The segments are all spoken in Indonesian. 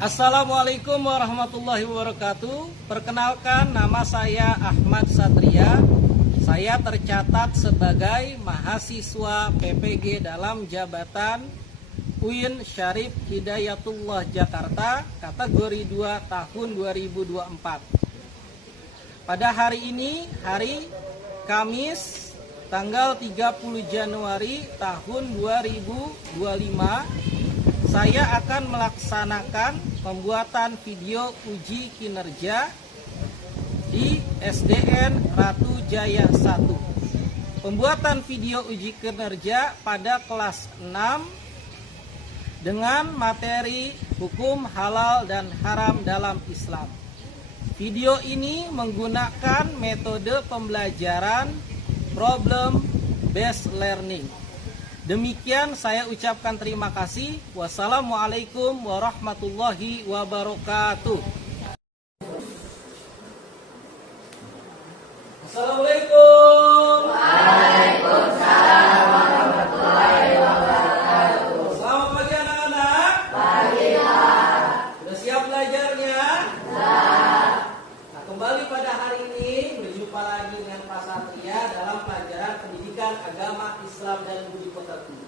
Assalamualaikum warahmatullahi wabarakatuh. Perkenalkan, nama saya Ahmad Satria. Saya tercatat sebagai mahasiswa PPG dalam jabatan UIN Syarif Hidayatullah Jakarta kategori 2 tahun 2024. Pada hari ini, hari Kamis tanggal 30 Januari tahun 2025, saya akan melaksanakan pembuatan video uji kinerja di SDN Ratu Jaya 1. Pembuatan video uji kinerja pada kelas 6 dengan materi hukum halal dan haram dalam Islam. Video ini menggunakan metode pembelajaran problem based learning. Demikian saya ucapkan terima kasih. Wassalamualaikum warahmatullahi wabarakatuh. Assalamualaikum. Waalaikumsalam warahmatullahi wabarakatuh. Selamat pagi anak-anak. Pagi, Pak. Sudah siap belajarnya? Sudah. Nah, kembali pada hari ini berjumpa lagi dengan Pak Satria dalam pelajaran pendidikan agama Islam dan budi pekerti.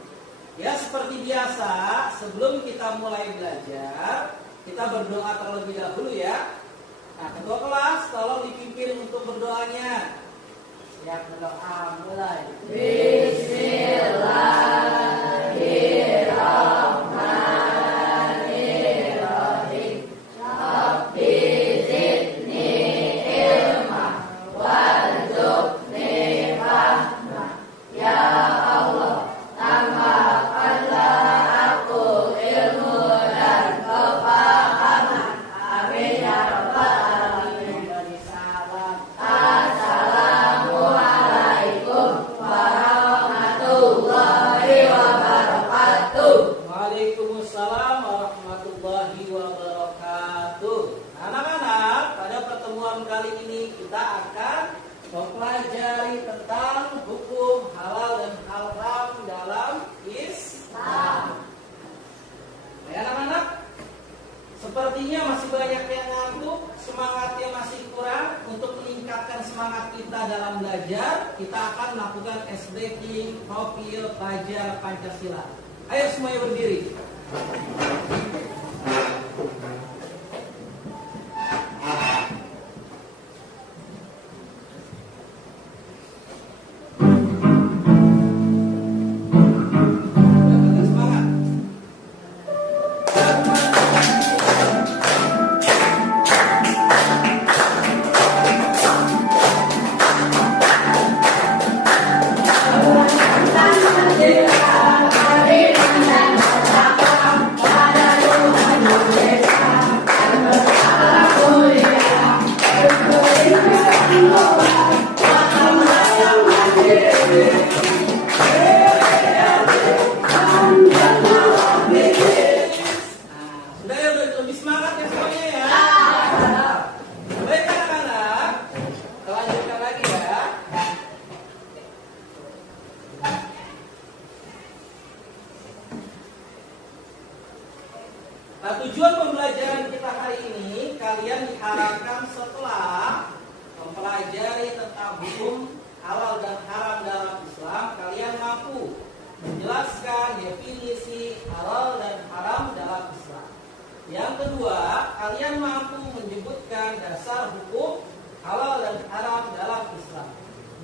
Ya, seperti biasa, sebelum kita mulai belajar, kita berdoa terlebih dahulu ya. Nah, ketua kelas tolong dipimpin untuk berdoanya. Siap berdoa, mulai. Bismillahirrahmanirrahim. Rabbi zidni ilma warzuqni fahma. Ya Allah, tambahkanlah aku ilmu dan kepahaman. Amin ya rabbal alamin. Assalamualaikum warahmatullahi wabarakatuh. Waalaikumsalam warahmatullahi wabarakatuh. Anak-anak, pada pertemuan kali ini kita akan mempelajari tentang hukum halal dan haram dalam Islam. Ya anak-anak, sepertinya masih banyak yang ngantuk, semangatnya masih kurang. Untuk meningkatkan semangat kita dalam belajar, kita akan melakukan S-Breaking, profil, pelajar Pancasila. Ayo semuanya berdiri. Semangat. Sudah ya, lebih semangat ya semuanya ya. Baik anak-anak, kita lanjutkan lagi ya. Nah, tujuan pembelajaran kita hari ini, kalian diharapkan setelah mempelajari tentang hukum halal dan haram dalam Islam, kalian mampu menjelaskan definisi halal dan haram dalam Islam. Yang kedua, kalian mampu menyebutkan dasar hukum halal dan haram dalam Islam.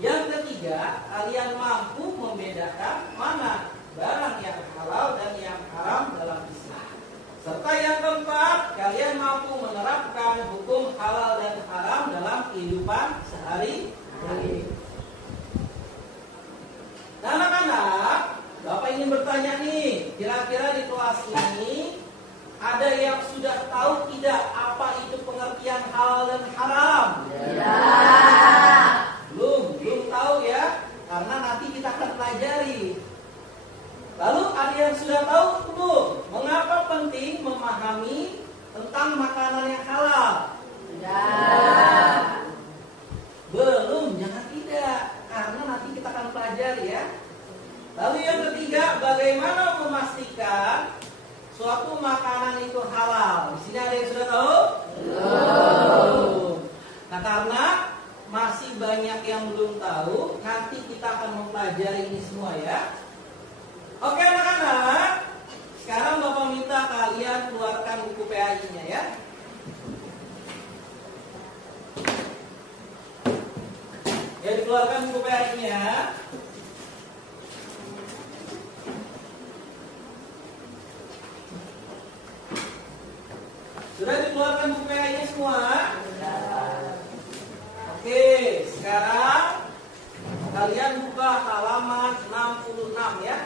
Yang ketiga, kalian mampu membedakan mana barang yang halal dan yang haram dalam Islam. Serta yang keempat, kalian mampu menerapkan hukum halal dan haram dalam kehidupan sehari-hari. Nah, anak-anak, Bapak ingin bertanya nih, kira-kira di kelas ini ada yang sudah tahu tidak apa itu pengertian halal dan haram? Belum tahu ya, karena nanti kita akan pelajari. Lalu ada yang sudah tahu belum? Mengapa penting memahami tentang makanan yang halal? Belum, jangan tidak, karena nanti kita akan pelajari ya. Lalu yang ketiga, bagaimana memastikan suatu makanan itu halal? Di sini pelajari ini semua ya. Oke anak-anak, sekarang Bapak minta kalian keluarkan buku PAI-nya ya. Ya, dikeluarkan buku PAI-nya. Sudah dikeluarkan buku PAI-nya semua? Oke, sekarang kalian buka halaman 66 ya.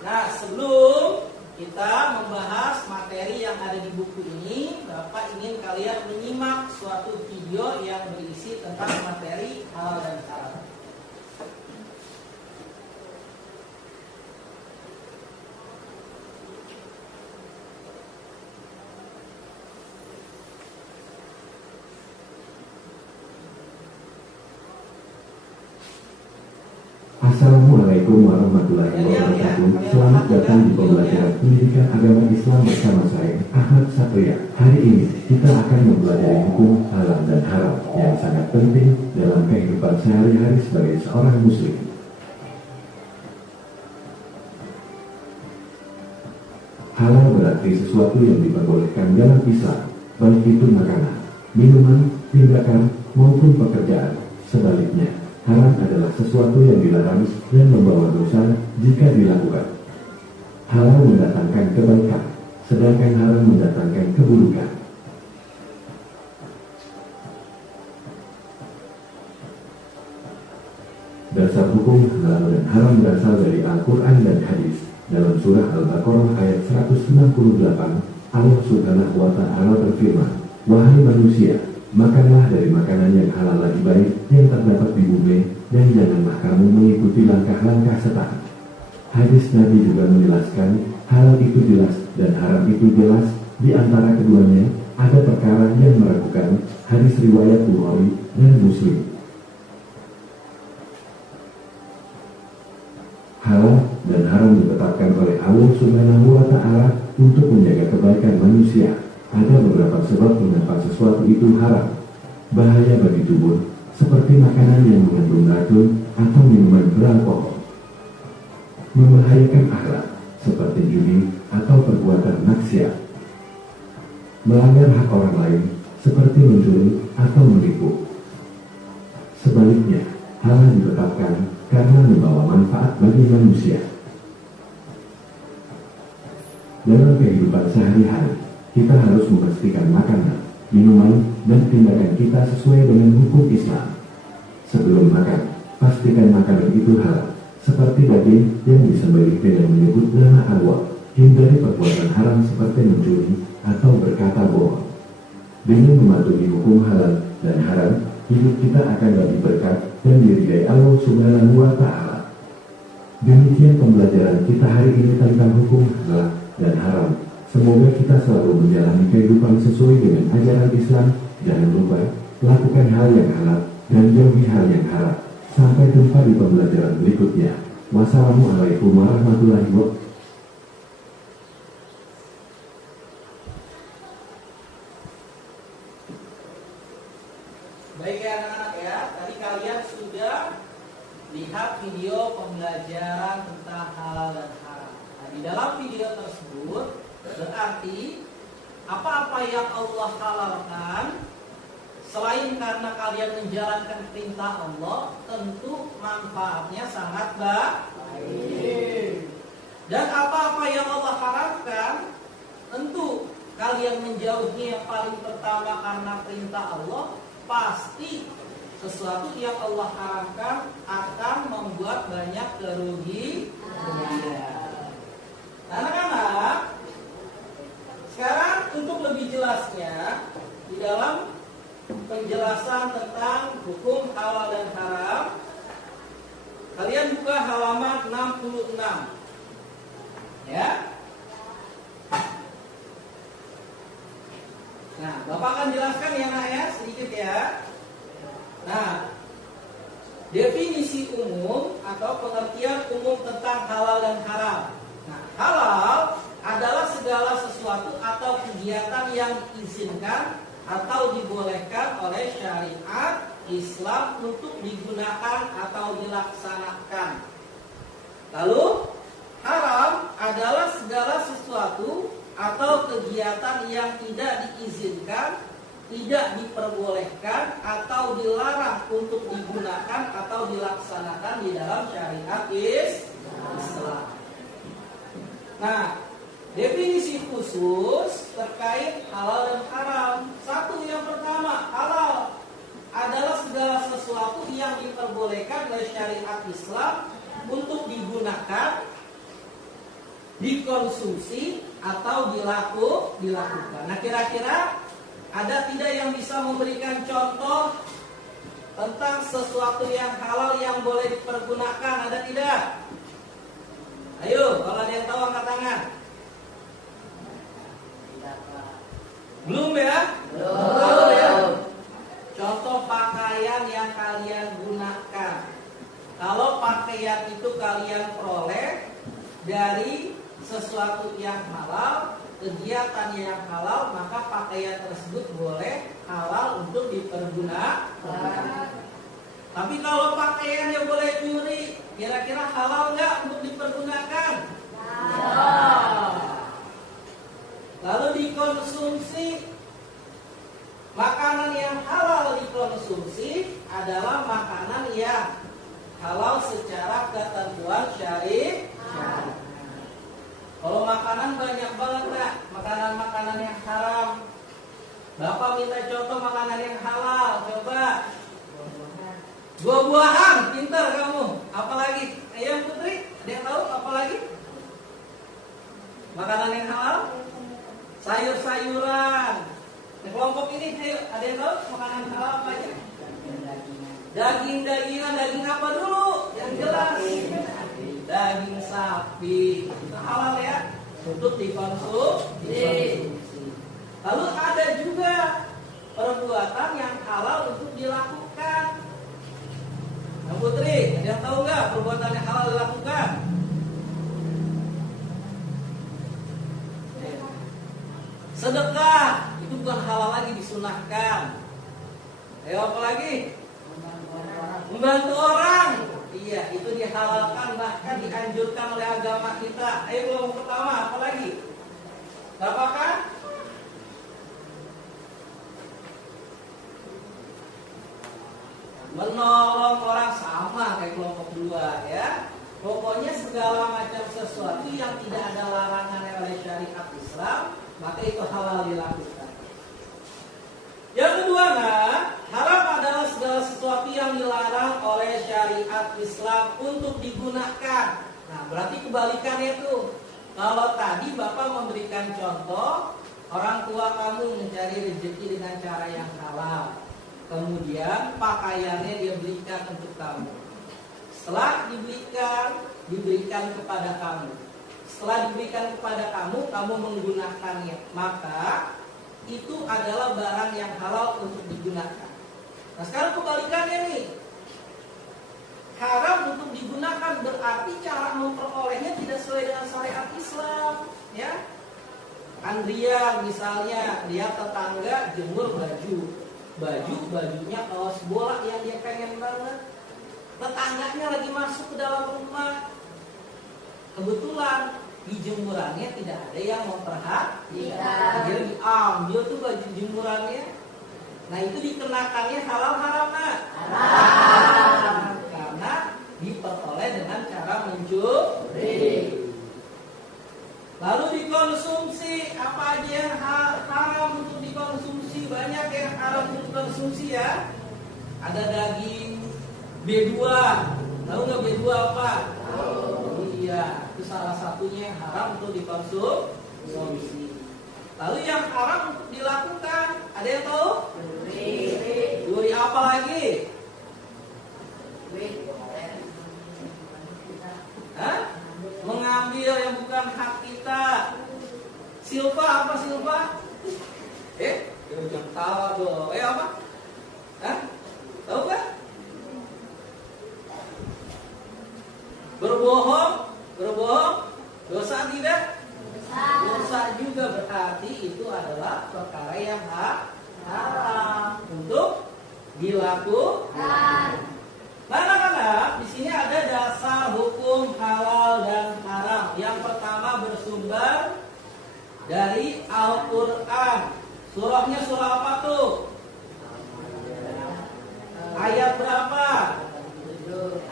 Nah, sebelum kita membahas materi yang ada di buku ini, Bapak ingin kalian menyimak suatu video yang berisi tentang materi halal dan haram. Assalamualaikum warahmatullahi wabarakatuh. Selamat datang di pembelajaran pendidikan agama Islam bersama saya, Ahmad Satria. Hari ini kita akan mempelajari hukum halal dan haram yang sangat penting dalam kehidupan sehari-hari sebagai seorang muslim. Halal berarti sesuatu yang diperbolehkan dalam Islam, baik itu makanan, minuman, tindakan, maupun pekerjaan. Sebaliknya, haram adalah sesuatu yang dilarang dan membawa dosa jika dilakukan. Halal mendatangkan kebaikan, sedangkan haram mendatangkan keburukan. Dasar hukum halal dan haram berasal dari Al-Quran dan Hadis. Dalam surah Al-Baqarah ayat 168, Allah Subhanahu wa Ta'ala berfirman, "Wahai manusia, makanlah dari makanan yang halal lagi baik yang terdapat di bumi, dan janganlah kamu mengikuti langkah-langkah setan." Hadis Nabi juga menjelaskan, halal itu jelas dan haram itu jelas. Di antara keduanya ada perkara yang meragukan. Hadis riwayat Bukhari dan Muslim. Halal dan haram ditetapkan oleh Allah Subhanahu wa Ta'ala untuk menjaga kebaikan manusia. Ada beberapa sebab mengapa sesuatu itu haram. Bahaya bagi tubuh, seperti makanan yang mengandung racun atau minuman beralkohol. Membahayakan akhlak, seperti judi atau perbuatan maksiat. Melanggar hak orang lain, seperti mencuri atau menipu. Sebaliknya, halal ditetapkan karena membawa manfaat bagi manusia. Dalam kehidupan sehari-hari, kita harus memastikan makanan, minuman, dan tindakan kita sesuai dengan hukum Islam. Sebelum makan, pastikan makanan itu halal, seperti daging yang disembelih dengan menyebut nama Allah. Hindari perbuatan haram seperti mencuri atau berkata bohong. Dengan mematuhi hukum halal dan haram, hidup kita akan lebih berkat dan diridai Allah Subhanahu wa Ta'ala. Demikian pembelajaran kita hari ini tentang hukum halal dan haram. Semoga kita selalu menjalani kehidupan sesuai dengan ajaran Islam. Jangan lupa, lakukan hal yang halal dan jauhi hal yang haram. Sampai jumpa di pembelajaran berikutnya. Wassalamualaikum warahmatullahi wabarakatuh. Baik ya anak-anak ya, tadi kalian sudah lihat video pembelajaran tentang halal dan haram. Nah, di dalam video tersebut berarti apa-apa yang Allah halalkan, selain karena kalian menjalankan perintah Allah, tentu manfaatnya sangat baik. Dan apa-apa yang Allah haramkan, tentu kalian menjauhnya yang paling pertama karena perintah Allah. Pasti sesuatu yang Allah haramkan akan membuat banyak kerugian. Anak-anak, sekarang untuk lebih jelasnya di dalam penjelasan tentang hukum halal dan haram, kalian buka halaman 66. Ya. Nah, Bapak akan jelaskan ya nak ya, sedikit ya. Nah, definisi umum atau pengertian umum tentang halal dan haram. Nah, halal adalah segala sesuatu atau kegiatan yang diizinkan atau dibolehkan oleh syariat Islam untuk digunakan atau dilaksanakan. Lalu haram adalah segala sesuatu atau kegiatan yang tidak diizinkan, tidak diperbolehkan atau dilarang untuk digunakan atau dilaksanakan di dalam syariat Islam. Nah, definisi khusus terkait halal dan haram. Satu, yang pertama, halal adalah segala sesuatu yang diperbolehkan oleh syariat Islam untuk digunakan, dikonsumsi atau dilakukan. Nah, kira-kira ada tidak yang bisa memberikan contoh tentang sesuatu yang halal yang boleh dipergunakan? Ada tidak? Ayo, kalau ada yang tahu angkat tangan. Belum ya? Belum ya? Contoh pakaian yang kalian gunakan. Kalau pakaian itu kalian peroleh dari sesuatu yang halal, kegiatan yang halal, maka pakaian tersebut boleh halal untuk dipergunakan. Tapi kalau pakaiannya boleh nyuri, kira-kira halal nggak untuk dipergunakan? Lalu dikonsumsi, makanan yang halal dikonsumsi adalah makanan yang halal secara ketentuan syariat. Kalau makanan banyak banget nggak? Makanan-makanan yang haram. Bapak minta contoh makanan yang halal. Coba. Buah-buahan, pintar kamu. Apalagi? Ayo Putri, ada yang tahu apalagi? Makanan yang halal? Sayur-sayuran. Di kelompok ini, ayo, ada yang tahu makanan halal apa aja? Daging-dagingan, daging apa dulu? Yang jelas. Daging sapi. Itu halal ya, untuk dikonsumsi. Lalu ada juga perbuatan yang halal untuk dilakukan. Nah, Putri, ada yang tahu nggak perbuatan yang halal dilakukan? Sedekah, itu bukan halal lagi, disunahkan. Ayo apa lagi? Membantu orang. Iya, itu dihalalkan, bahkan dianjurkan oleh agama kita. Ayo kelompok pertama, apa lagi? Apakah? Menolong orang, sama kayak kelompok dua ya. Pokoknya segala macam sesuatu yang tidak ada larangan oleh syariat Islam, maka itu halal dilakukan. Yang kedua, haram adalah segala sesuatu yang dilarang oleh syariat Islam untuk digunakan. Nah, berarti kebalikannya tuh. Kalau tadi Bapak memberikan contoh, orang tua kamu mencari rezeki dengan cara yang halal. Kemudian pakaiannya dia belikan untuk kamu. Setelah diberikan kepada kamu. Setelah diberikan kepada kamu, kamu menggunakannya. Maka itu adalah barang yang halal untuk digunakan. Nah, sekarang kebalikannya nih. Haram untuk digunakan berarti cara memperolehnya tidak sesuai dengan syariat Islam, ya. Andrea misalnya, dia tetangga jemur bajunya kaos bola yang dia pengen banget. Tetangganya lagi masuk ke dalam rumah. Kebetulan di jemurannya tidak ada yang memperhatikan. Dia diambil tuh baju jemurannya. Nah, itu dikenakannya halal haram nggak? Haram. Karena diperoleh dengan cara mencuri. Lalu dikonsumsi, apa aja yang haram untuk dikonsumsi? Banyak yang haram untuk dikonsumsi ya. Ada daging B2. Tahu nggak B2 apa? Iya, itu salah satunya yang haram untuk dikonsumsi. Lalu yang haram untuk dilakukan, ada yang tahu? Duri apa lagi? Hah? Mengambil yang bukan hak kita. Silva apa Silva? Jangan tahu dong. Apa? Hah? Tahu kan? Berbohong dosa tidak? haram untuk dilakukan. Nah, anak-anak, di sini ada dasar hukum halal dan haram. Yang pertama bersumber dari Al-Quran. Surahnya surah apa tuh? Ayat berapa?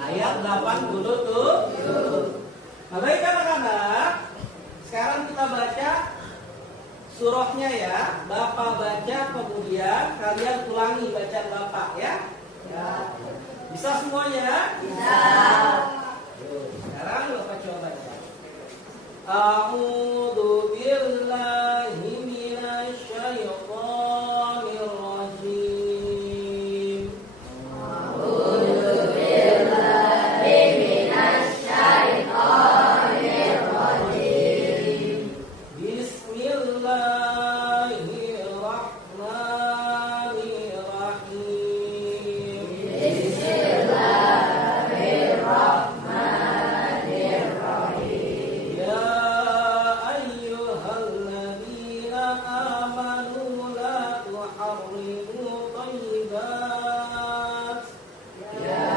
Ayat 87. Nah, baik anak-anak, sekarang kita baca surahnya ya. Bapak baca, kemudian kalian ulangi bacaan Bapak ya. Bisa semuanya? Bisa. Sekarang Bapak coba baca. A'udzu billahi minasy syaithanir rajim. A'udzu billahi minasy syaithanir rajim. Bismillahirrahmanirrahim. Bismillahirrahmanirrahim. Ya ayyuhalladzina amanu la tuharrimu thayyibat. Ya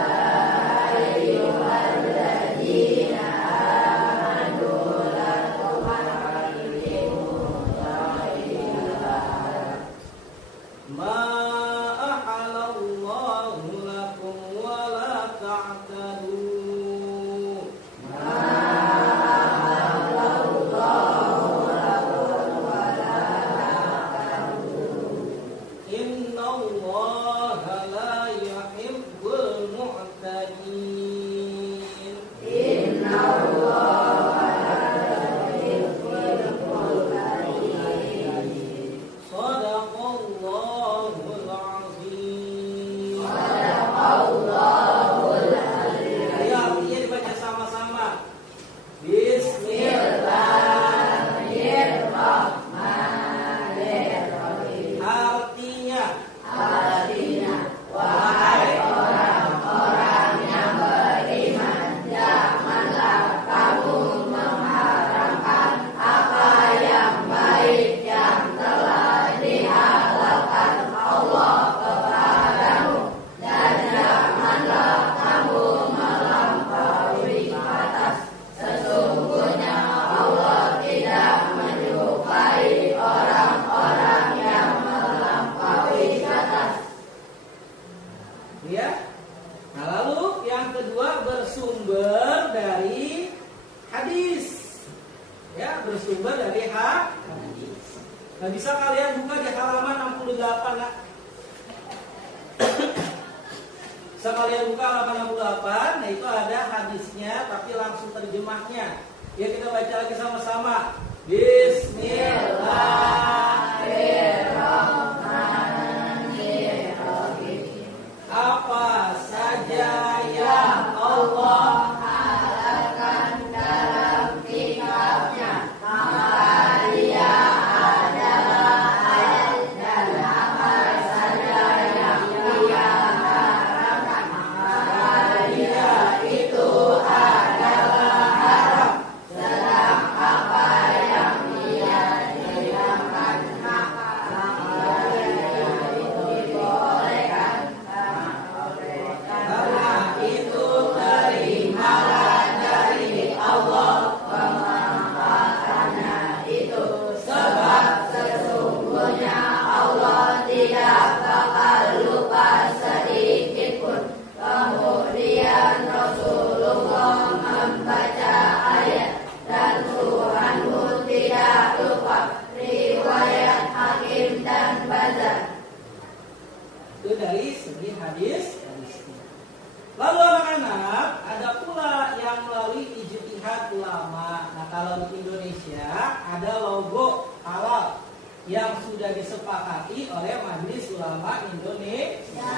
ayyuhalladzina amanu la tuharrimu thayyibat. Ma ahalallahu lakum wa la ta'tadu. Innallaha la yuhibbul mu'tadin. Shadaqallahul azim. Ayo artinya dibaca sama-sama. Bismillahirrahmanirrahim. Artinya Artinya, wahai orang-orang yang beriman, janganlah kamu mengharamkan apa yang baik yang telah dihalalkan Allah kepadamu, dan janganlah kamu melampaui batas. Sesungguhnya Allah tidak menyukai orang-orang yang melampaui batas. ya. Nah, lalu yang kedua bersumber dari hadis. Ya, bersumber dari hadis. Nah, bisa kalian buka di halaman 68, Nak. Bisa kalian buka halaman 68. Nah, itu ada hadisnya tapi langsung terjemahnya. Ya, kita baca lagi sama-sama. Bismillahirrahmanirrahim. Apa saja yang Allah Halalkan dalam kitabnya, maka dia adalah halal, dan apa saja yang dia haramkan, maka dia itu adalah haram. Sedang apa yang dia hilangkan, maka dia itu dibolehkan. Karena itu terimalah dari Allah pemanfaatannya itu, sebab sesungguhnya Allah tidak bakal lupa sedikit pun. Kemudian Rasulullah membaca ayat, dan Tuhanmu tidak lupa. Riwayat Hakim dan Bazar. itu dari segi hadisnya. Lalu anak-anak, ada pula yang melalui ijtihad ulama. Nah, kalau di Indonesia ada logo halal yang sudah disepakati oleh Majelis Ulama Indonesia.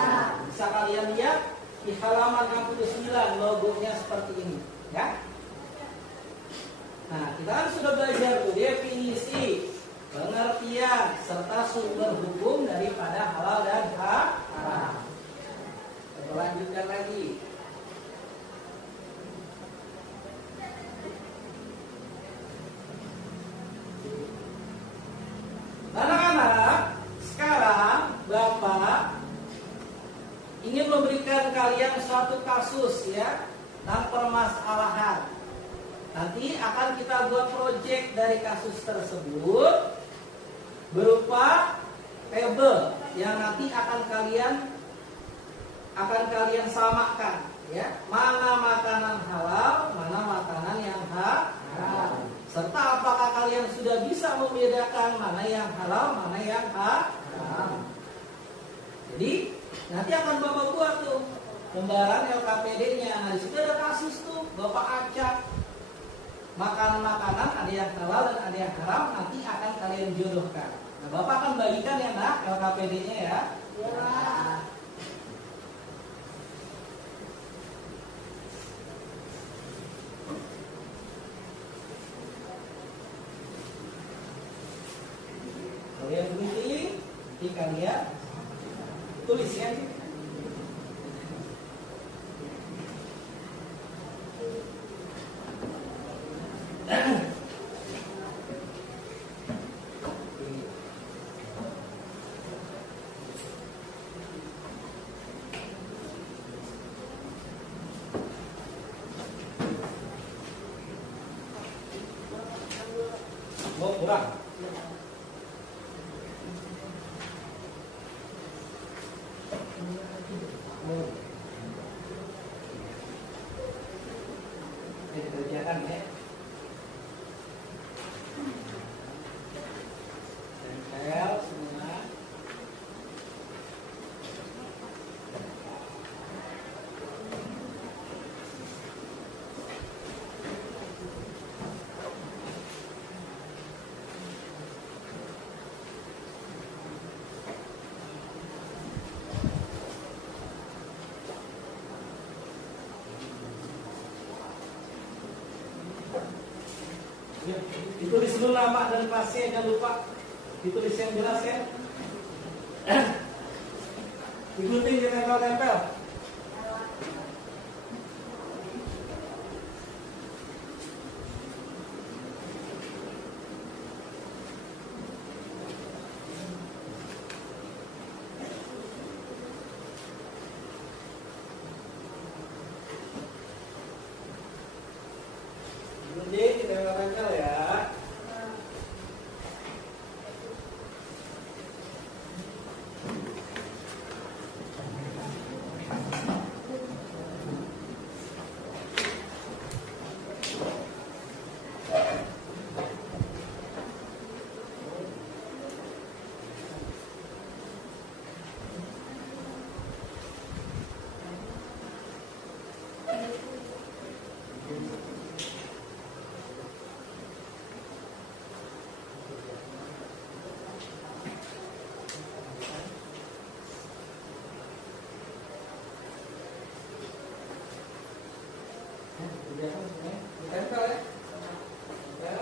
Bisa kalian lihat di halaman 69 logonya seperti ini, ya. Nah, kita kan sudah belajar tuh definisi, pengertian serta sumber hukum daripada halal dan haram. Kita lanjutkan lagi. Anak-anak, sekarang berikan kalian suatu kasus ya, dan permasalahan. Nanti akan kita buat proyek dari kasus tersebut berupa tabel yang nanti akan kalian samakan ya, mana makanan halal, mana makanan yang haram, serta apakah kalian sudah bisa membedakan mana yang halal, mana yang haram. Jadi nanti akan Bapak buat tuh lembaran LKPD-nya. Nah, di situ ada kasus tuh, Bapak acak makanan-makanan ada yang halal dan ada yang haram, nanti akan kalian jodohkan. Nah, Bapak akan bagikan ya nak LKPD-nya ya. Ya. Kalian berhenti, nanti kalian tulis ya. Oh, kurang. Ini kerjaan ya. Tempel semua. Ya, ditulis dulu nama dan kelasnya, jangan lupa ditulis yang jelas ya. Digunting, jangan tempel-tempel. Gunting, kita tempel ya. Tempel ya. Tempel.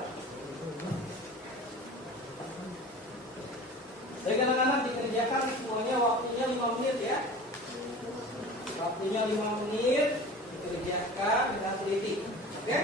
Jadi anak-anak dikerjakan semuanya waktunya 5 menit ya. Waktunya 5 menit dikerjakan dengan teliti. Oke?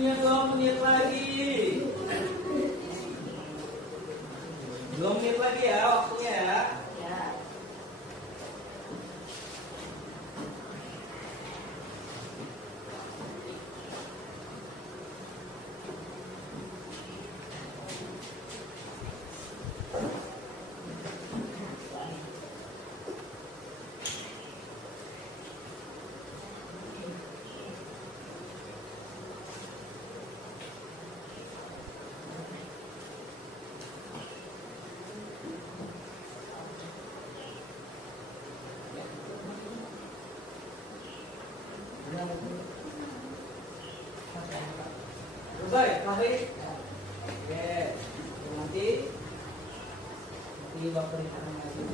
waktunya 2 menit lagi. 2 menit lagi ya waktunya ya. Ya. Selesai, Fahri? Oke, nanti Bapak berikan lagi.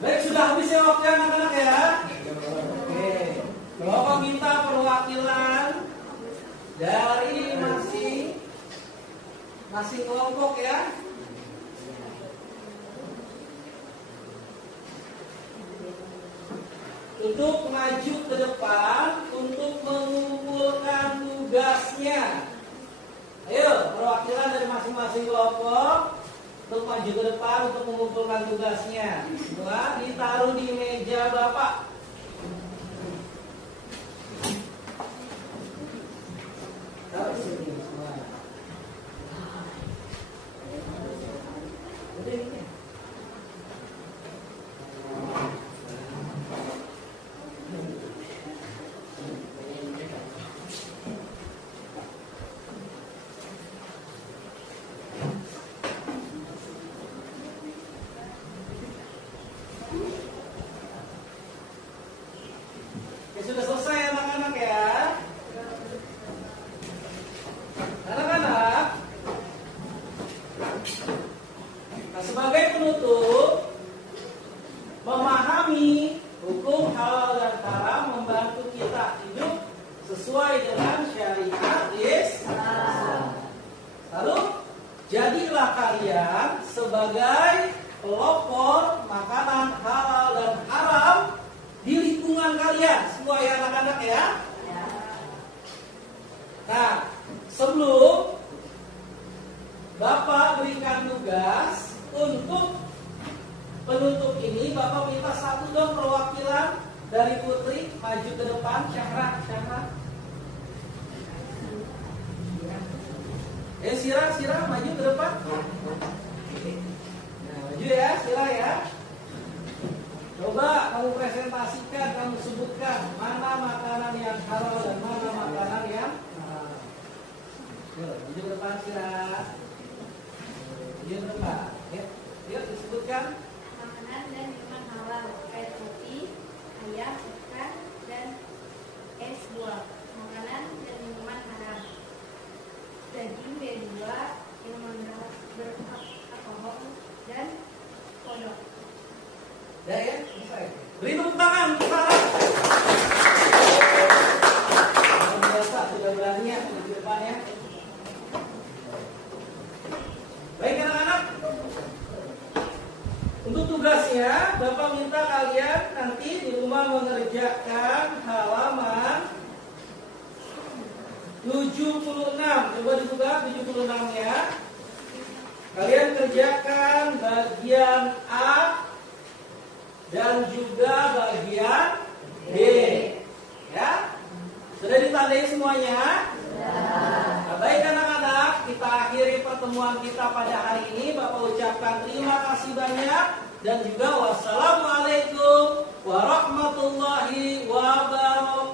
Baik, sudah habis ya waktu anak-anak ya. Oke, Bapak minta perwakilan dari masing kelompok ya. Untuk maju ke depan untuk mengumpulkan tugasnya. Ayo, perwakilan dari masing-masing kelompok untuk maju ke depan untuk mengumpulkan tugasnya. Semua ditaruh di meja Bapak. Taruh di sini semua. Udah ini. Ya, sudah selesai anak-anak ya. Anak-anak, nah, sebagai penutup, memahami hukum halal dan haram membantu kita hidup sesuai dengan syariat Islam. Lalu, jadilah kalian sebagai pelopor makanan halal dan haram di lingkungan kalian, semua ya anak-anak ya. Nah, sebelum Bapak berikan tugas untuk penutup ini, Bapak minta satu dong perwakilan dari Putri maju ke depan. Syahra. Sirah maju ke depan. Nah, maju ya, Sirah ya. Coba kamu presentasikan, kamu sebutkan mana makanan yang halal dan mana makanan yang haram. Yuk, maju ke depan Sirah. Maju ke depan. Yuk, disebutkan. Makanan dan minuman halal, air putih, ayam, ikan, dan es buah. Makanan dan minuman haram, daging B2, minuman beralkohol, dan kodok. Ya ya, selesai. Beri tepuk tangan untuk Sarah. Luar biasa, sudah berani ya di depannya. Baik anak-anak, untuk tugasnya Bapak minta kalian nanti di rumah mengerjakan halaman 76. Coba dibuka 76-nya. Kalian kerjakan bagian A dan juga bagian B. Ya? Sudah ditandai semuanya? Nah, baik anak-anak, kita akhiri pertemuan kita pada hari ini. Bapak ucapkan terima kasih banyak dan juga wassalamualaikum warahmatullahi wabarakatuh.